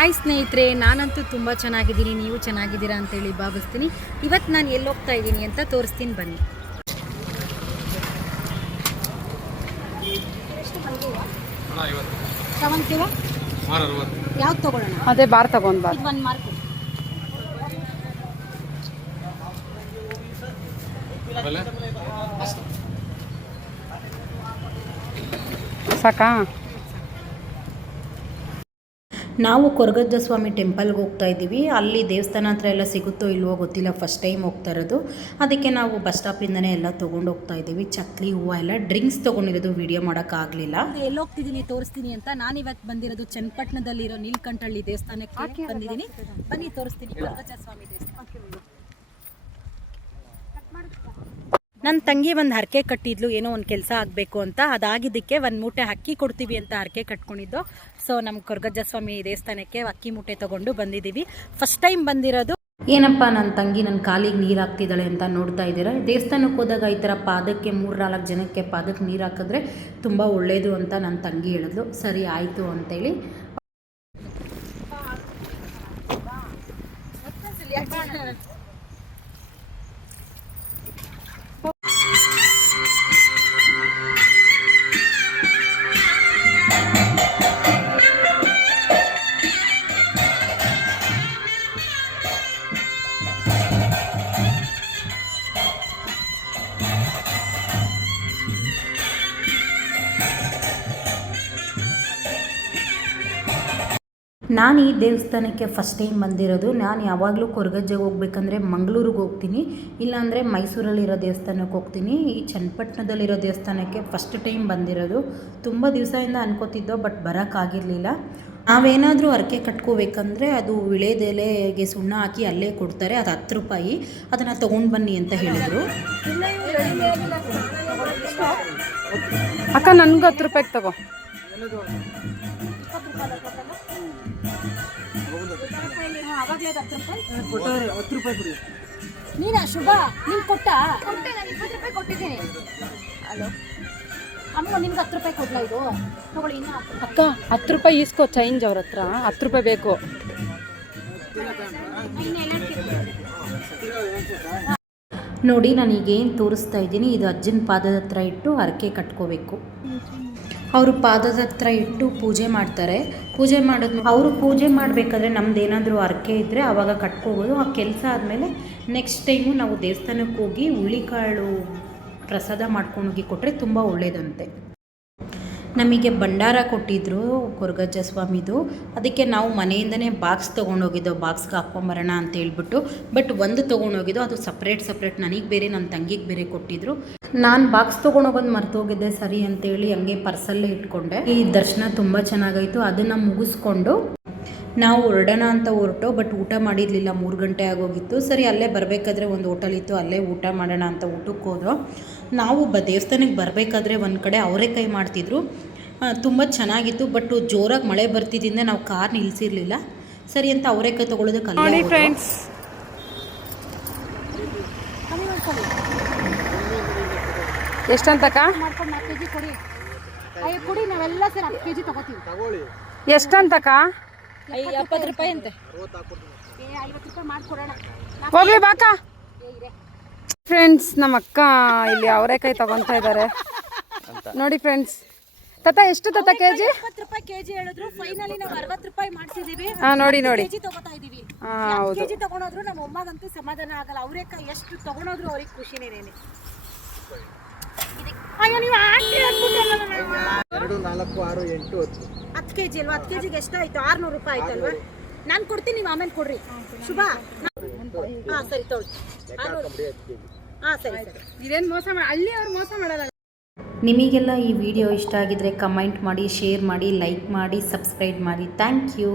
Hi ಸ್ನೇಹಿತರೆ, ನಾನಂತೂ ತುಂಬ ಚೆನ್ನಾಗಿದ್ದೀನಿ. ನೀವು ಚೆನ್ನಾಗಿದ್ದೀರಾ ಅಂತೇಳಿ ಭಾವಿಸ್ತೀನಿ. ಇವತ್ತು ನಾನು ಎಲ್ಲಿ ಹೋಗ್ತಾ ಇದ್ದೀನಿ ಅಂತ ತೋರಿಸ್ತೀನಿ ಬನ್ನಿ. ಯಾವ್ದು ತಗೊಳ್ಳೋಣ? ಅದೇ ಬಾರ್ ತಗೊಂಡ್ ಬಾ. ಒಂದು ಮಾರ್ಕ್ ಸಾಕಾ? ನಾವು ಕೊರಗಜ್ಜ ಸ್ವಾಮಿ ಟೆಂಪಲ್ಗೆ ಹೋಗ್ತಾ ಇದ್ದೀವಿ. ಅಲ್ಲಿ ದೇವಸ್ಥಾನ ಹತ್ರ ಎಲ್ಲ ಸಿಗುತ್ತೋ ಇಲ್ವೋ ಗೊತ್ತಿಲ್ಲ, ಫಸ್ಟ್ ಟೈಮ್ ಹೋಗ್ತಾ ಇರೋದು. ಅದಕ್ಕೆ ನಾವು ಬಸ್ ಸ್ಟಾಪಿಂದನೇ ಎಲ್ಲ ತೊಗೊಂಡು ಹೋಗ್ತಾ ಇದ್ದೀವಿ. ಚಕ್ಲಿ, ಹೂವು ಎಲ್ಲ ಡ್ರಿಂಕ್ಸ್ ತೊಗೊಂಡಿರೋದು ವೀಡಿಯೋ ಮಾಡೋಕ್ಕಾಗಲಿಲ್ಲ. ಎಲ್ಲಿ ಹೋಗ್ತಿದ್ದೀನಿ ತೋರಿಸ್ತೀನಿ ಅಂತ. ನಾನಿವತ್ತು ಬಂದಿರೋದು ಚನ್ನಪಟ್ಟಣದಲ್ಲಿರೋ ನೀಲಕಂಠಹಳ್ಳಿ ದೇವಸ್ಥಾನಕ್ಕೆ ಬಂದಿದ್ದೀನಿ. ಬನ್ನಿ ತೋರಿಸ್ತೀನಿ ಕೊರಗಜ್ಜ ಸ್ವಾಮಿ ದೇವಸ್ಥಾನ. ನನ್ನ ತಂಗಿ ಒಂದು ಹರಕೆ ಕಟ್ಟಿದ್ಲು, ಏನೋ ಒಂದು ಕೆಲಸ ಆಗಬೇಕು ಅಂತ. ಅದಾಗಿದ್ದಕ್ಕೆ ಒಂದು ಮೂಟೆ ಅಕ್ಕಿ ಕೊಡ್ತೀವಿ ಅಂತ ಹರಕೆ ಕಟ್ಕೊಂಡಿದ್ದು. ಸೊ ನಮ್ಮ ಕೊರಗಜ್ಜ ಸ್ವಾಮಿ ದೇವಸ್ಥಾನಕ್ಕೆ ಅಕ್ಕಿ ಮೂಟೆ ತೊಗೊಂಡು ಬಂದಿದ್ದೀವಿ. ಫಸ್ಟ್ ಟೈಮ್ ಬಂದಿರೋದು. ಏನಪ್ಪ ನನ್ನ ತಂಗಿ ನನ್ನ ಕಾಲಿಗೆ ನೀರು ಹಾಕ್ತಿದ್ದಾಳೆ ಅಂತ ನೋಡ್ತಾ ಇದ್ದೀರಾ. ದೇವಸ್ಥಾನಕ್ಕೆ ಹೋದಾಗ ಈ ಥರ ಪಾದಕ್ಕೆ 3-4 ಜನಕ್ಕೆ ಪಾದಕ್ಕೆ ನೀರು ಹಾಕಿದ್ರೆ ತುಂಬ ಒಳ್ಳೆಯದು ಅಂತ ನನ್ನ ತಂಗಿ ಹೇಳಿದ್ಲು. ಸರಿ ಆಯಿತು ಅಂತೇಳಿ ನಾನು ಈ ದೇವಸ್ಥಾನಕ್ಕೆ ಫಸ್ಟ್ ಟೈಮ್ ಬಂದಿರೋದು. ನಾನು ಯಾವಾಗಲೂ ಕೊರಗಜ್ಜೆಗೆ ಹೋಗ್ಬೇಕಂದ್ರೆ ಮಂಗಳೂರಿಗೆ ಹೋಗ್ತೀನಿ, ಇಲ್ಲಾಂದರೆ ಮೈಸೂರಲ್ಲಿರೋ ದೇವಸ್ಥಾನಕ್ಕೆ ಹೋಗ್ತೀನಿ. ಈ ಚನ್ನಪಟ್ಟಣದಲ್ಲಿರೋ ದೇವಸ್ಥಾನಕ್ಕೆ ಫಸ್ಟ್ ಟೈಮ್ ಬಂದಿರೋದು. ತುಂಬ ದಿವಸದಿಂದ ಅನ್ಕೋತಿದ್ದೋ, ಬಟ್ ಬರೋಕ್ಕಾಗಿರಲಿಲ್ಲ. ನಾವೇನಾದರೂ ಹರಕೆ ಕಟ್ಕೋಬೇಕಂದ್ರೆ ಅದು ವಿಳೆದೆಲೆಗೆ ಸುಣ್ಣ ಹಾಕಿ ಅಲ್ಲೇ ಕೊಡ್ತಾರೆ. ಅದು 10 ರೂಪಾಯಿ. ಅದನ್ನು ತೊಗೊಂಡು ಬನ್ನಿ ಅಂತ ಹೇಳಿದರು. ಅಕ್ಕ ನನಗೂ 10 ರೂಪಾಯಿಗೆ ತಗೋ. ನೀನಾ ಶುಭ? ನೀನು ಕೊಟ್ಟ? 20 ರೂಪಾಯಿ ಕೊಟ್ಟಿದ್ದೀನಿ. ಹಲೋ ಅಮ್ಮ, ನಿಮ್ಗೆ 10 ರೂಪಾಯಿ ಕೊಡ್ಲ? ಇದು ತಗೊಳ್ಳಿ. ಇನ್ನು ಅಕ್ಕ 10 ರೂಪಾಯಿ ಈಸ್ಕೋ, ಚೇಂಜ್ ಅವ್ರ ಹತ್ರ 10 ರೂಪಾಯಿ ಬೇಕು. ನೋಡಿ, ನಾನೀಗೇನು ತೋರಿಸ್ತಾ ಇದ್ದೀನಿ, ಇದು ಅಜ್ಜನ ಪಾದದ ಹತ್ರ ಇಟ್ಟು ಹರಕೆ ಕಟ್ಕೋಬೇಕು. ಅವರು ಪಾದದ ಹತ್ರ ಇಟ್ಟು ಪೂಜೆ ಮಾಡ್ತಾರೆ. ಪೂಜೆ ಮಾಡಿದ್ಮೇಲೆ ಅವರು ಪೂಜೆ ಮಾಡಬೇಕಾದ್ರೆ ನಮ್ದು ಏನಾದರೂ ಹರಕೆ ಇದ್ದರೆ ಆವಾಗ ಕಟ್ಕೋಬೋದು. ಆ ಕೆಲಸ ಆದಮೇಲೆ ನೆಕ್ಸ್ಟ್ ಟೈಮು ನಾವು ದೇವಸ್ಥಾನಕ್ಕೆ ಹೋಗಿ ಹುಳಿಕಾಳು ಪ್ರಸಾದ ಮಾಡ್ಕೊಂಡೋಗಿ ಕೊಟ್ಟರೆ ತುಂಬ ಒಳ್ಳೆಯದಂತೆ. ನಮಗೆ ಭಂಡಾರ ಕೊಟ್ಟಿದ್ದರು ಕೊರಗಜ್ಜ ಸ್ವಾಮಿದು. ಅದಕ್ಕೆ ನಾವು ಮನೆಯಿಂದನೇ ಬಾಕ್ಸ್ ತೊಗೊಂಡೋಗಿದ್ದೋ, ಬಾಕ್ಸ್ಗೆ ಹಾಕ್ಕೊಂಬರೋಣ ಅಂತ ಹೇಳ್ಬಿಟ್ಟು. ಬಟ್ ಒಂದು ತೊಗೊಂಡೋಗಿದ್ದೋ, ಅದು ಸಪ್ರೇಟ್ ನನಗೆ ಬೇರೆ ನನ್ನ ತಂಗಿಗೆ ಬೇರೆ ಕೊಟ್ಟಿದ್ದರು. ನಾನು ಬಾಕ್ಸ್ ತೊಗೊಂಡೋಗೋದು ಮರ್ತೋಗಿದ್ದೆ. ಸರಿ ಅಂತೇಳಿ ಹಂಗೆ ಪರ್ಸಲ್ಲೇ ಇಟ್ಕೊಂಡೆ. ಈ ದರ್ಶನ ತುಂಬ ಚೆನ್ನಾಗಾಯಿತು. ಅದನ್ನು ಮುಗಿಸ್ಕೊಂಡು ನಾವು ಹೊರಡೋಣ ಅಂತ ಹೊರಟು. ಬಟ್ ಊಟ ಮಾಡಿರಲಿಲ್ಲ, 3 ಗಂಟೆ ಆಗೋಗಿತ್ತು. ಸರಿ ಅಲ್ಲೇ ಬರಬೇಕಾದ್ರೆ ಒಂದು ಹೋಟೆಲ್ ಇತ್ತು, ಅಲ್ಲೇ ಊಟ ಮಾಡೋಣ ಅಂತ ಊಟಕ್ಕೆ ಹೋದೋ. ನಾವು ದೇವಸ್ಥಾನಕ್ಕೆ ಬರಬೇಕಾದ್ರೆ ಒಂದು ಕಡೆ ಅವರೆಕಾಯಿ ಮಾಡ್ತಿದ್ರು, ತುಂಬ ಚೆನ್ನಾಗಿತ್ತು. ಬಟ್ ಜೋರಾಗಿ ಮಳೆ ಬರ್ತಿದ್ದರಿಂದ ನಾವು ಕಾರ್ ನಿಲ್ಲಿಸಿರಲಿಲ್ಲ. ಸರಿ ಅಂತ ಅವರೆಕಾಯಿ ತೊಗೊಳೋದಕ್ಕೆ ಅಲ್ಲೇ ಫ್ರೆಂಡ್ಸ್. ಎಷ್ಟಂತಕ್ಕ? ಮಾಡ್ಕೊಂಡು 4 kg ಕೊಡಿ. ಅಯ್ಯೋ ಕೊಡಿ, ನಾವೆಲ್ಲ ಸರಿ 10 kg ತೊಗೋತೀವಿ. ಎಷ್ಟಂತಕ್ಕ? 70 ರೂಪಾಯಿ ಅಂತೆ. 50 ರೂಪಾಯಿ ಮಾಡ್ಕೊಡೋಣ. ಹೋಗ್ಲಿ ಬಾಕ. ಫ್ರೆಂಡ್ಸ್, ನಮ್ಮ ಅಕ್ಕ ಇಲ್ಲಿ ಅವರೆಕಾಯಿ ತಗೊತಾ ಇದ್ದಾರೆ ನೋಡಿ ಫ್ರೆಂಡ್ಸ್. ತತ ಎಷ್ಟು ತತ ಕೆಜಿ? 70 ರೂಪಾಯಿ ಕೆಜಿ ಹೇಳಿದ್ರು. ಫೈನಲಿ ನಾವು 60 ರೂಪಾಯಿ ಮಾಡ್ಸಿದೀವಿ. ನೋಡಿ ಕೆಜಿ ತಗೋತಾ ಇದೀವಿ. ಹೌದು, ಕೆಜಿ ತಗೊಂಡ್ರು ನಮ್ಮ ಅಮ್ಮಗಂತೂ ಸಮಾಧಾನ ಆಗಲ್ಲ. ಅವರೆಕಾಯಿ ಎಷ್ಟು ತಗೊಂಡ್ರು ಅವ್ರಿಗೆ ಖುಷಿನೇನೆ. ಅಯ್ಯೋ, ನೀವು 2, 4, 6, 8, 10 ಕೆಜಿ ಅಲ್ವಾ? 10 ಕೆಜಿಗೆ ಎಷ್ಟಾಯ್ತು? 600 ರೂಪಾಯಿ ಆಯ್ತಲ್ವಾ? ನಾನು ಕೊಡ್ತೀನಿ, ನೀವು ಆಮೇಲೆ ಕೊಡ್ರಿ. ಶುಭ? ಹಾಂ ಸರಿ, ತಗೊಳ್ಳಿ. 600. ಹಾಂ ಸರಿ. ಇದೇನು ಮೋಸ ಅಲ್ಲಿ ಅವ್ರು ಮೋಸ ಮಾಡಲ್ಲ. ನಿಮಗೆಲ್ಲ ಈ ವಿಡಿಯೋ ಇಷ್ಟ ಆಗಿದ್ರೆ ಕಮೆಂಟ್ ಮಾಡಿ, ಶೇರ್ ಮಾಡಿ, ಲೈಕ್ ಮಾಡಿ, ಸಬ್ಸ್ಕ್ರೈಬ್ ಮಾಡಿ. Thank you.